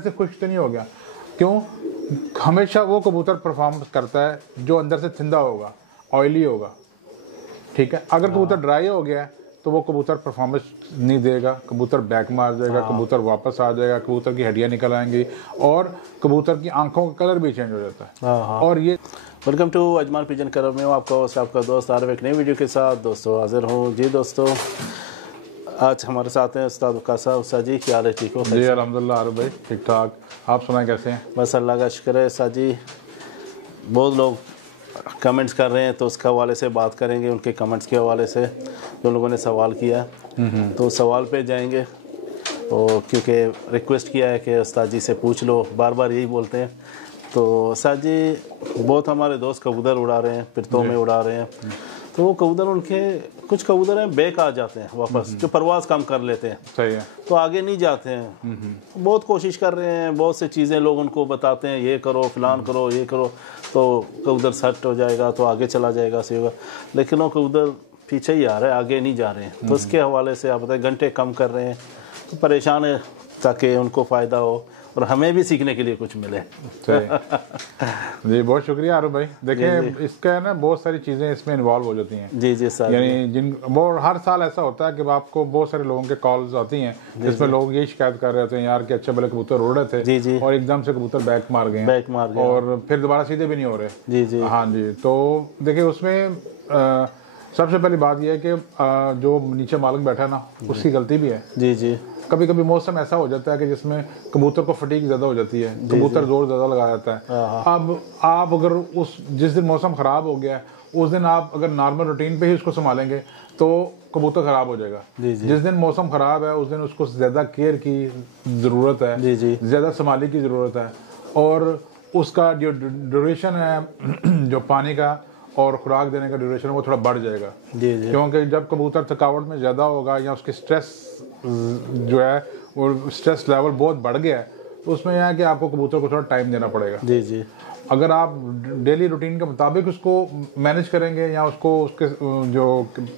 से खुश तो नहीं हो गया। क्यों? हमेशा वो कबूतर परफॉर्म करता है जो अंदर से थिंदा होगा, ऑयली होगा। ठीक है, अगर कबूतर ड्राई हो गया तो वो कबूतर परफॉर्मेंस नहीं देगा, कबूतर बैक मार जाएगा, कबूतर वापस आ जाएगा, कबूतर की हड्डियां निकल आएंगी और कबूतर की आंखों का कलर भी चेंज हो जाता है। और ये वेलकम टू अजमान पिजन करब में आपका दोस्त आरव एक नई वीडियो के साथ दोस्तों हाजिर हूँ। जी दोस्तों, आज हमारे साथ हैं उस्ताद वक़ास साहब। उस्ताद जी क्या हाल है? ठीक हो? जी अल्हम्दुलिल्लाह आरव भाई ठीक ठाक, आप सुनाएं कैसे हैं? बस अल्लाह का शुक्र है। उस्ताद जी बहुत लोग कमेंट्स कर रहे हैं तो उसके हवाले से बात करेंगे, उनके कमेंट्स के हवाले से जो लोगों ने सवाल किया तो सवाल पे जाएंगे। और क्योंकि रिक्वेस्ट किया है कि उस्ताद जी से पूछ लो, बार बार यही बोलते हैं। तो उस्ताद जी बहुत हमारे दोस्त कबूतर उड़ा रहे हैं, पिरतों में उड़ा रहे हैं, तो वो कबूतर उनके कुछ कबूतर हैं बेक आ जाते हैं वापस, जो परवाज़ कम कर लेते हैं। सही है। तो आगे नहीं जाते हैं। बहुत कोशिश कर रहे हैं, बहुत सी चीज़ें लोग उनको बताते हैं, ये करो फलान करो ये करो तो कबूतर सेट हो जाएगा तो आगे चला जाएगा, सही होगा। लेकिन वो कबूतर पीछे ही आ रहे हैं, आगे नहीं जा रहे हैं। तो उसके हवाले से आप बताएं, घंटे कम कर रहे हैं तो परेशान है ताकि उनको फ़ायदा हो और हमें भी सीखने के लिए कुछ मिले। जी बहुत शुक्रिया आरू भाई। देखिए इसका है ना बहुत सारी चीज़ें इसमें इन्वॉल्व हो जाती हैं। जी जी सर। यानी जिन वो हर साल ऐसा होता है कि आपको बहुत सारे लोगों के कॉल्स आती हैं जिसमें लोग यही शिकायत कर रहे होते हैं यार कि अच्छे भले कबूतर उड़ रहे थे जी जी और एकदम से कबूतर बैक मार गए और फिर दोबारा सीधे भी नहीं हो रहे। जी जी हाँ जी। तो देखिए उसमें सबसे पहली बात यह है कि जो नीचे मालिक बैठा है ना उसकी गलती भी है। जी जी कभी कभी मौसम ऐसा हो जाता है कि जिसमें कबूतर को फटीक ज़्यादा हो जाती है, कबूतर जोर ज़्यादा लगा जाता है। अब आप अगर जिस दिन मौसम ख़राब हो गया उस दिन आप अगर नॉर्मल रूटीन पे ही उसको संभालेंगे तो कबूतर ख़राब हो जाएगा। जिस दिन मौसम ख़राब है उस दिन उसको ज़्यादा केयर की ज़रूरत है, ज़्यादा संभालने की ज़रूरत है और उसका जो ड्यूरेशन है जो पानी का और खुराक देने का ड्यूरेशन वो थोड़ा बढ़ जाएगा। क्योंकि जब कबूतर थकावट में ज़्यादा होगा या उसके स्ट्रेस जो है वो स्ट्रेस लेवल बहुत बढ़ गया है तो उसमें यह है कि आपको कबूतर को थोड़ा टाइम देना पड़ेगा। जी जी। अगर आप डेली रूटीन के मुताबिक उसको मैनेज करेंगे या उसको उसके जो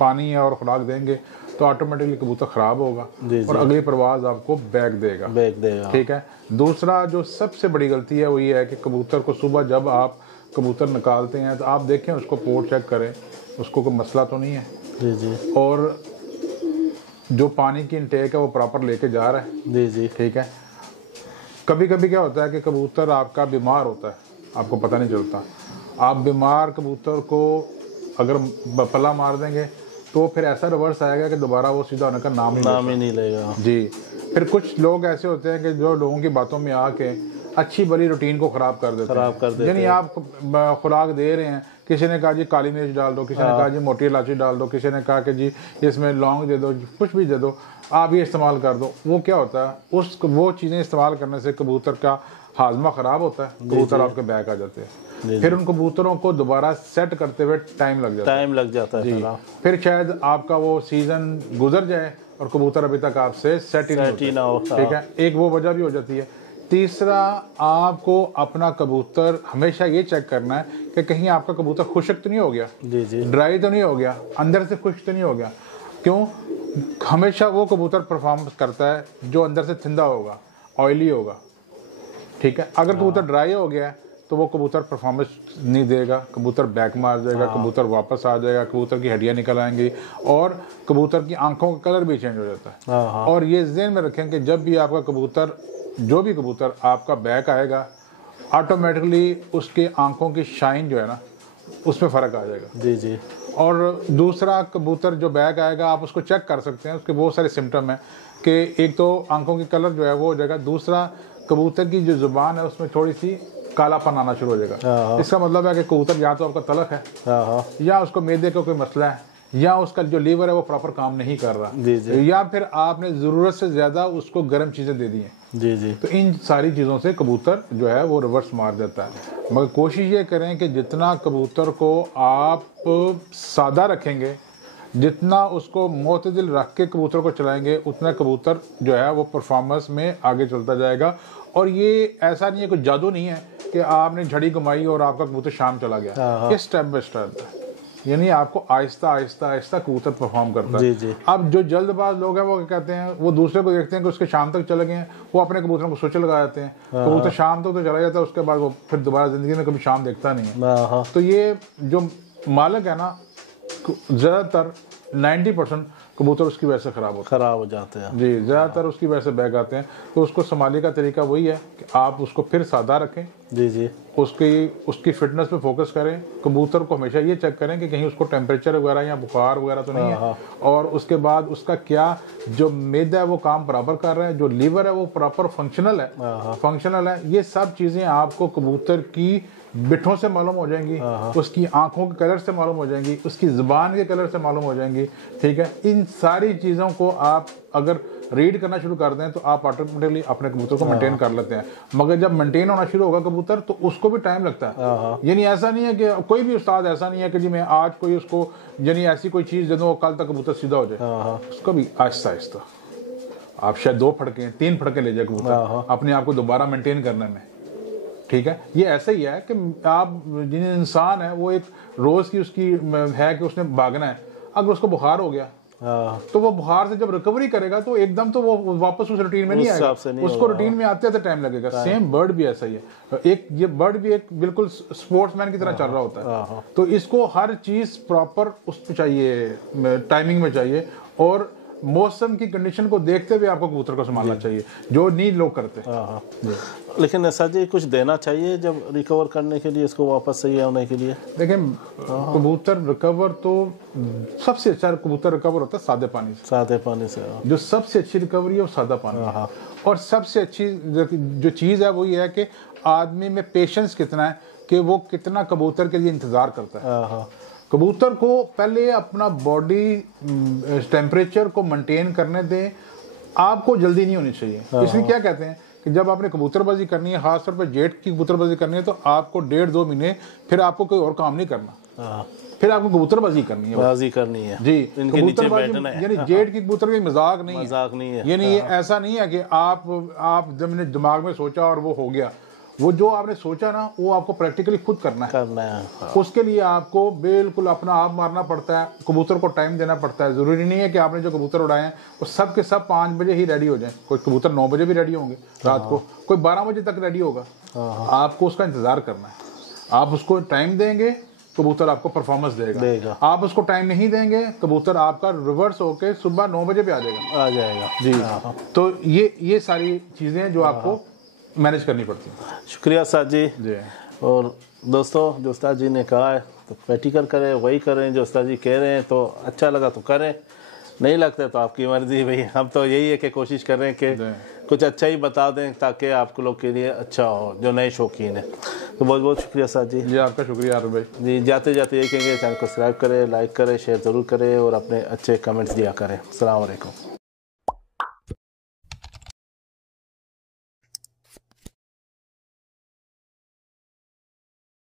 पानी है और खुराक देंगे तो ऑटोमेटिकली कबूतर ख़राब होगा और अगली परवाज़ आपको बैक देगा। ठीक है। दूसरा जो सबसे बड़ी गलती है वो ये है कि कबूतर को सुबह जब आप कबूतर निकालते हैं तो आप देखें उसको पोर्ट चेक करें, उसको कोई मसला तो नहीं है। जी जी। और जो पानी की इंटेक है वो प्रॉपर लेके जा रहा है। जी जी। ठीक है। कभी कभी क्या होता है कि कबूतर आपका बीमार होता है, आपको पता नहीं चलता। आप बीमार कबूतर को अगर पला मार देंगे तो फिर ऐसा रिवर्स आएगा कि दोबारा वो सीधा होने का नाम ही नहीं लेगा। जी। फिर कुछ लोग ऐसे होते हैं कि जो लोगों की बातों में आके अच्छी बड़ी रूटीन को ख़राब कर देते हैं। यानी आप खुराक दे रहे हैं, किसी ने कहा जी काली मिर्च डाल दो, किसी ने कहा जी मोटी इलायची डाल दो, किसी ने कहा कि जी इसमें लौंग दे दो, कुछ भी दे दो, आप ये इस्तेमाल कर दो। वो क्या होता है वो चीज़ें इस्तेमाल करने से कबूतर का हाजमा ख़राब होता है, कबूतर आपके बैक आ जाते हैं। फिर उन कबूतरों को दोबारा सेट करते हुए टाइम लग जाता है। जी। फिर शायद आपका वो सीज़न गुजर जाए और कबूतर अभी तक आपसे सेट ही ना हो। ठीक है, एक वो वजह भी हो जाती है। तीसरा, आपको अपना कबूतर हमेशा ये चेक करना है कि कहीं आपका कबूतर खुश्क तो नहीं हो गया, जी जी, ड्राई तो नहीं हो गया, अंदर से खुश्क तो नहीं हो गया। क्यों? हमेशा वो कबूतर परफॉर्म करता है जो अंदर से थिंदा होगा, ऑयली होगा। ठीक है। अगर कबूतर ड्राई हो गया तो वो कबूतर परफॉर्मेंस नहीं देगा, कबूतर बैक मार जाएगा, कबूतर वापस आ जाएगा, कबूतर की हड्डियां निकल आएंगी और कबूतर की आंखों का कलर भी चेंज हो जाता है। और ये ज़हन में रखें कि जब भी आपका कबूतर जो भी कबूतर आपका बैक आएगा ऑटोमेटिकली उसके आंखों की शाइन जो है ना उसमें फ़र्क आ जाएगा। जी जी। और दूसरा, कबूतर जो बैक आएगा आप उसको चेक कर सकते हैं, उसके बहुत सारे सिम्टम हैं कि एक तो आंखों की कलर जो है वो हो जाएगा, दूसरा कबूतर की जो ज़ुबान है उसमें थोड़ी सी कालापन आना शुरू हो जाएगा। इसका मतलब है कि कबूतर या तो आपका तलख है या उसको मैदे का कोई मसला है या उसका जो लीवर है वो प्रॉपर काम नहीं कर रहा। जी जी। या फिर आपने ज़रूरत से ज़्यादा उसको गर्म चीज़ें दे दी हैं। जी जी। तो इन सारी चीज़ों से कबूतर जो है वो रिवर्स मार देता है। मगर कोशिश ये करें कि जितना कबूतर को आप सादा रखेंगे, जितना उसको मोतदिल रख के कबूतर को चलाएंगे, उतना कबूतर जो है वो परफॉर्मेंस में आगे चलता जाएगा। और ये ऐसा नहीं है, कोई जादू नहीं है कि आपने झड़ी घुमाई और आपका कबूतर शाम चला गया। ये स्टेप बाय स्टेप है। यानी आपको आहिस्ता आहिस्ता आहिस्ता कबूतर परफॉर्म करता है। जी जी। अब जो जल्दबाज लोग हैं वो क्या कहते हैं, वो दूसरे को देखते हैं कि उसके शाम तक चले गए हैं, वो अपने कबूतरों को सोचे लगा जाते हैं, कबूतर शाम तक तो चला जाता है, उसके बाद वो फिर दोबारा जिंदगी में कभी शाम देखता नहीं है। तो ये जो मालिक है ना, ज़्यादातर 90% कबूतर उसकी वजह से ख़राब हो जाते हैं। जी, ज़्यादातर उसकी वजह से बैग आते हैं। तो उसको संभालने का तरीका वही है कि आप उसको फिर सादा रखें। जी जी। उसकी फिटनेस पे फोकस करें। कबूतर को हमेशा ये चेक करें कि कहीं उसको टेम्परेचर वगैरह या बुखार वगैरह तो नहीं है, और उसके बाद उसका क्या जो मैदा है वो काम बराबर कर रहा है, जो लीवर है वो प्रॉपर फंक्शनल है। ये सब चीज़ें आपको कबूतर की बिठों से मालूम हो जाएंगी, उसकी आंखों के कलर से मालूम हो जाएंगी, उसकी ज़ुबान के कलर से मालूम हो जाएंगी। ठीक है, इन सारी चीज़ों को आप अगर रीड करना शुरू कर दें तो आप ऑटोमेटिकली अपने कबूतर को मेंटेन कर लेते हैं। मगर जब मेंटेन होना शुरू होगा कबूतर तो उसको भी टाइम लगता है। यानी ऐसा नहीं है कि कोई भी उस्ताद ऐसा नहीं है कि जी मैं आज कोई उसको यानी ऐसी कोई चीज़ दे दूँ कल तक कबूतर सीधा हो जाए। उसको भी आहिस्ता आहिस्ता आप शायद 2 फड़के 3 फड़के ले जाए कबूतर अपने आप को दोबारा मेंटेन करने में। ठीक है, ये ऐसा ही है कि आप जिन इंसान है वो एक रोज़ की उसकी है कि उसने भागना है, अगर उसको बुखार हो गया तो वो बुखार से जब रिकवरी करेगा तो एकदम तो वो वापस उस रूटीन में नहीं आएगा, उसको रूटीन में आते टाइम लगेगा। सेम बर्ड भी ऐसा ही है। एक ये बर्ड भी एक बिल्कुल स्पोर्ट्समैन की तरह चल रहा होता है। तो इसको हर चीज प्रॉपर उस पे चाहिए, टाइमिंग में चाहिए, और मौसम की कंडीशन को देखते हुए आपको कबूतर को संभालना चाहिए, जो नहीं लोग करते। लेकिन ऐसा जी कुछ देना चाहिए जब रिकवर करने के लिए, इसको वापस सही होने के लिए। देखिए कबूतर रिकवर तो सबसे अच्छा कबूतर रिकवर होता है सादे पानी से। जो सबसे अच्छी रिकवरी है वो सादा पानी है। और सबसे अच्छी जो चीज़ है वो ये है कि आदमी में पेशेंस कितना है, कि वो कितना कबूतर के लिए इंतज़ार करता है। कबूतर को पहले अपना बॉडी टेम्परेचर को मेंटेन करने दें, आपको जल्दी नहीं होनी चाहिए। इसलिए क्या कहते हैं कि जब आपने कबूतरबाजी करनी है, खासतौर पर जेट की कबूतरबाजी करनी है, तो आपको 1.5-2 महीने फिर आपको कोई और काम नहीं करना, फिर आपको कबूतरबाजी करनी है जी। कबूतरबाजी यानी जेट की कबूतर की मजाक नहीं है। यानी ये ऐसा नहीं है कि आप जब मैंने दिमाग में सोचा और वो हो गया। वो जो आपने सोचा ना वो आपको प्रैक्टिकली खुद करना है। उसके लिए आपको बिल्कुल अपना आप मारना पड़ता है, कबूतर को टाइम देना पड़ता है। जरूरी नहीं है कि आपने जो कबूतर उड़ाए हैं वो सब के सब 5 बजे ही रेडी हो जाए। कोई कबूतर 9 बजे भी रेडी होंगे रात को, कोई 12 बजे तक रेडी होगा। आपको उसका इंतजार करना है। आप उसको टाइम देंगे, कबूतर आपको परफॉर्मेंस देगा। आप उसको टाइम नहीं देंगे, कबूतर आपका रिवर्स होके सुबह 9 बजे पे आ जाएगा जी। तो ये सारी चीजें जो आपको मैनेज करनी पड़ती है। शुक्रिया उस्ताद जी। और दोस्तों जो उस्ताद जी ने कहा है तो प्रैक्टिकल करें, वही करें जो उस्ताद जी कह रहे हैं। तो अच्छा लगा तो करें, नहीं लगता तो आपकी मर्जी भाई। हम तो यही है कि कोशिश कर रहे हैं कि कुछ अच्छा ही बता दें ताकि आप लोग के लिए अच्छा हो जो नए शौकीन हैं। तो बहुत बहुत शुक्रिया उस्ताद जी। आपका शुक्रिया आरिफ भाई जी। जाते जाते ये कहेंगे चैनल को सब्सक्राइब करें, लाइक करें, शेयर ज़रूर करें और अपने अच्छे कमेंट्स दिया करें। अस्सलाम वालेकुम।